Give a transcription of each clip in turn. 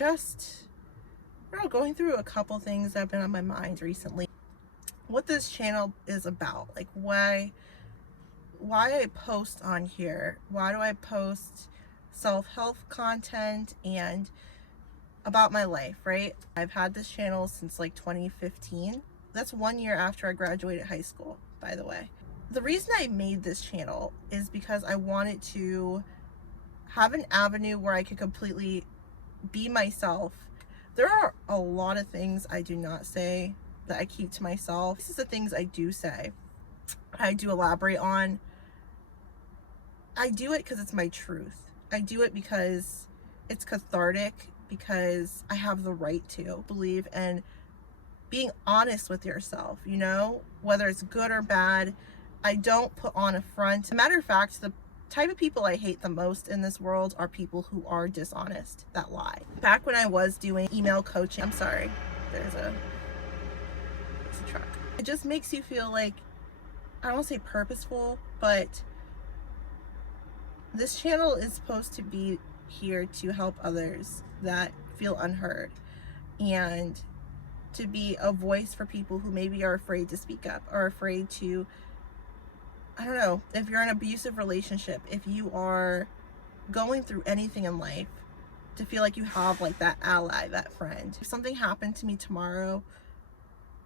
just, I don't know, going through a couple things that have been on my mind recently. What this channel is about, like why I post on here. Why do I post self-help content and about my life, right? I've had this channel since like 2015. That's 1 year after I graduated high school, by the way. The reason I made this channel is because I wanted to have an avenue where I could completely be myself. There are a lot of things I do not say that I keep to myself. This is the things I do say. I do elaborate on. I do it because it's my truth. I do it because it's cathartic, because I have the right to believe in being honest with yourself, you know, whether it's good or bad. I don't put on a front. As a matter of fact, the type of people I hate the most in this world are people who are dishonest, that lie. Back when I was doing email coaching, I'm sorry, there's a truck. It just makes you feel like, I don't want to say purposeful, but this channel is supposed to be here to help others that feel unheard, and to be a voice for people who maybe are afraid to speak up, or afraid to, I don't know, if you're in an abusive relationship, if you are going through anything in life, to feel like you have like that ally, that friend. If something happened to me tomorrow,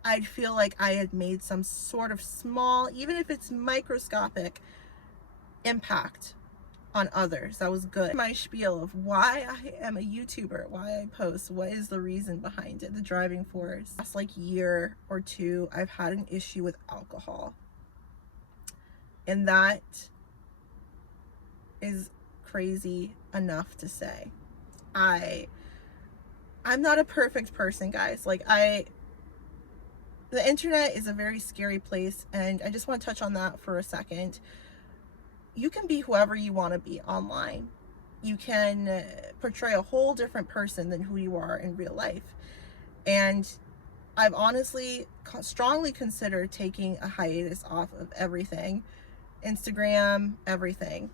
I'd feel like I had made some sort of small, even if it's microscopic, impact on others. That was good. My spiel of why I am a YouTuber, why I post, what is the reason behind it, the driving force. Last like year or two, I've had an issue with alcohol. And that is crazy enough to say. I'm not a perfect person, guys. Like the internet is a very scary place, and I just want to touch on that for a second. You can be whoever you want to be online. You can portray a whole different person than who you are in real life. And I've honestly strongly considered taking a hiatus off of everything, Instagram, everything,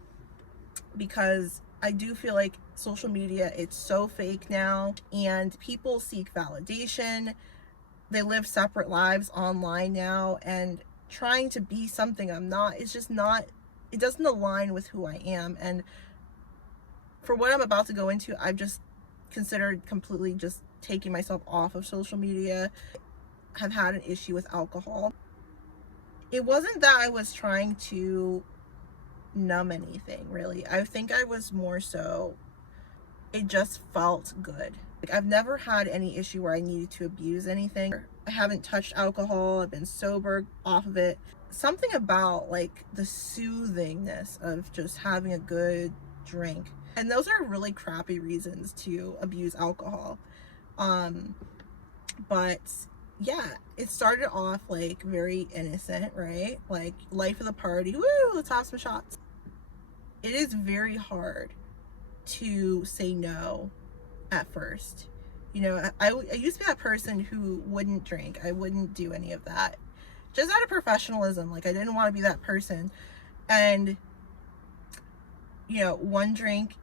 because I do feel like social media, it's so fake now, and people seek validation. They live separate lives online now, and trying to be something I'm not, it's just not, it doesn't align with who I am. And for what I'm about to go into, I've just considered completely just taking myself off of social media. Have had an issue with alcohol. It wasn't that I was trying to numb anything, really. I think I was more so, it just felt good. Like, I've never had any issue where I needed to abuse anything. I haven't touched alcohol. I've been sober off of it. Something about like the soothingness of just having a good drink. And those are really crappy reasons to abuse alcohol. But yeah, it started off like very innocent, right? Like life of the party, woo, let's have some shots. It is very hard to say no at first. You know, I used to be that person who wouldn't drink. I wouldn't do any of that. Just out of professionalism. Like, I didn't want to be that person. And, you know, one drink,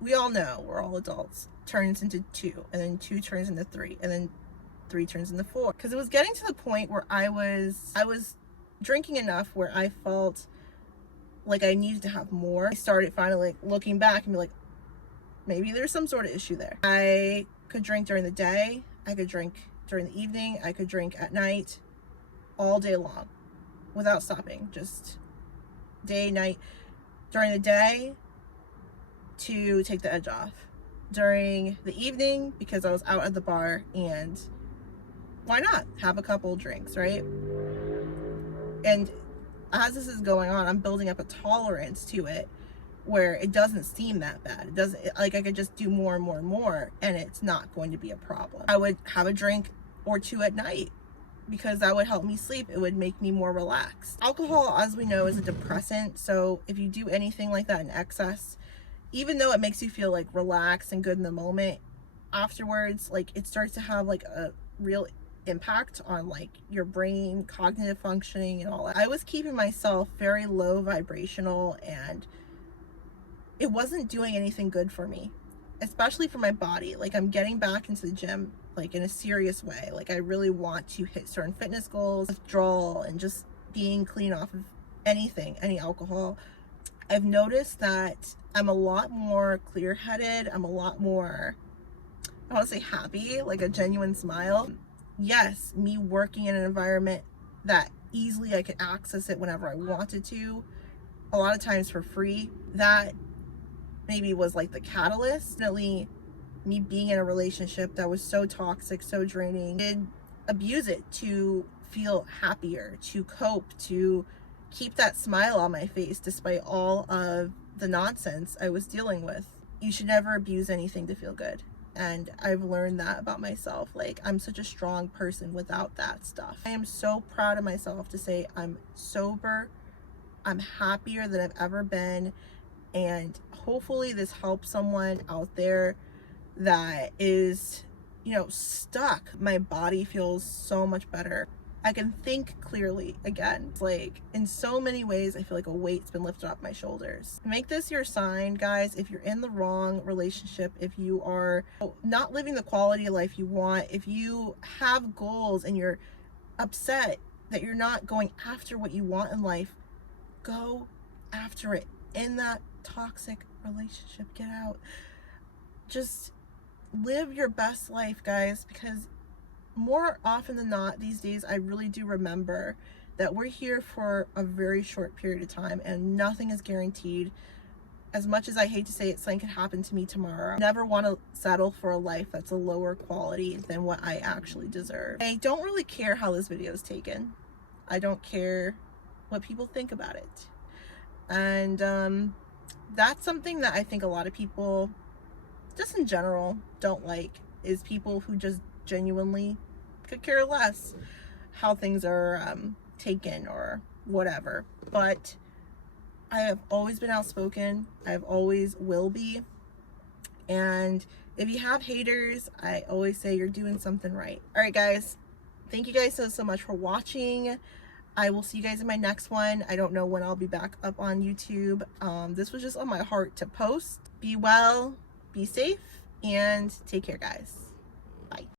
we all know, we're all adults, turns into two. And then two turns into three. And then three turns into four. Because it was getting to the point where I was drinking enough where I felt like I needed to have more. I started finally like looking back and be like, maybe there's some sort of issue there. I could drink during the day. I could drink during the evening. I could drink at night, all day long, without stopping. Just day, night. During the day, to take the edge off. During the evening, because I was out at the bar, and why not have a couple drinks, right? And as this is going on, I'm building up a tolerance to it where it doesn't seem that bad. It doesn't, like, I could just do more and more and more, and it's not going to be a problem. I would have a drink or two at night because that would help me sleep. It would make me more relaxed. Alcohol, as we know, is a depressant. So if you do anything like that in excess, even though it makes you feel like relaxed and good in the moment, afterwards, like, it starts to have like a real impact on like your brain, cognitive functioning, and all that. I was keeping myself very low vibrational, and it wasn't doing anything good for me. especially for my body. Like, I'm getting back into the gym, like, in a serious way. Like, I really want to hit certain fitness goals, withdrawal, and just being clean off of anything, any alcohol. I've noticed that I'm a lot more clear-headed. I'm a lot more, I want to say, happy, like a genuine smile. Yes, me working in an environment that easily I could access it whenever I wanted to, a lot of times for free, that maybe was like the catalyst. Definitely me being in a relationship that was so toxic, so draining, did abuse it to feel happier, to cope, to keep that smile on my face despite all of the nonsense I was dealing with. You should never abuse anything to feel good. And I've learned that about myself. Like, I'm such a strong person without that stuff. I am so proud of myself to say I'm sober. I'm happier than I've ever been. And hopefully this helps someone out there that is, stuck. My body feels so much better. I can think clearly again. It's like, in so many ways, I feel like a weight's been lifted off my shoulders. Make this your sign, guys. If you're in the wrong relationship, if you are not living the quality of life you want, if you have goals and you're upset that you're not going after what you want in life, go after it. In that toxic relationship, get out. Just live your best life, guys, because more often than not these days, I really do remember that we're here for a very short period of time and nothing is guaranteed. As much as I hate to say it, something could happen to me tomorrow. I never want to settle for a life that's a lower quality than what I actually deserve. I don't really care how this video is taken. I don't care what people think about it. And that's something that I think a lot of people, just in general, don't like, is people who just genuinely could care less how things are taken or whatever. But I have always been outspoken. I've always will be. And if you have haters, I always say you're doing something right. All right, guys. Thank you guys so much for watching. I will see you guys in my next one. I don't know when I'll be back up on YouTube. This was just on my heart to post. Be well, be safe, and take care, guys. Bye.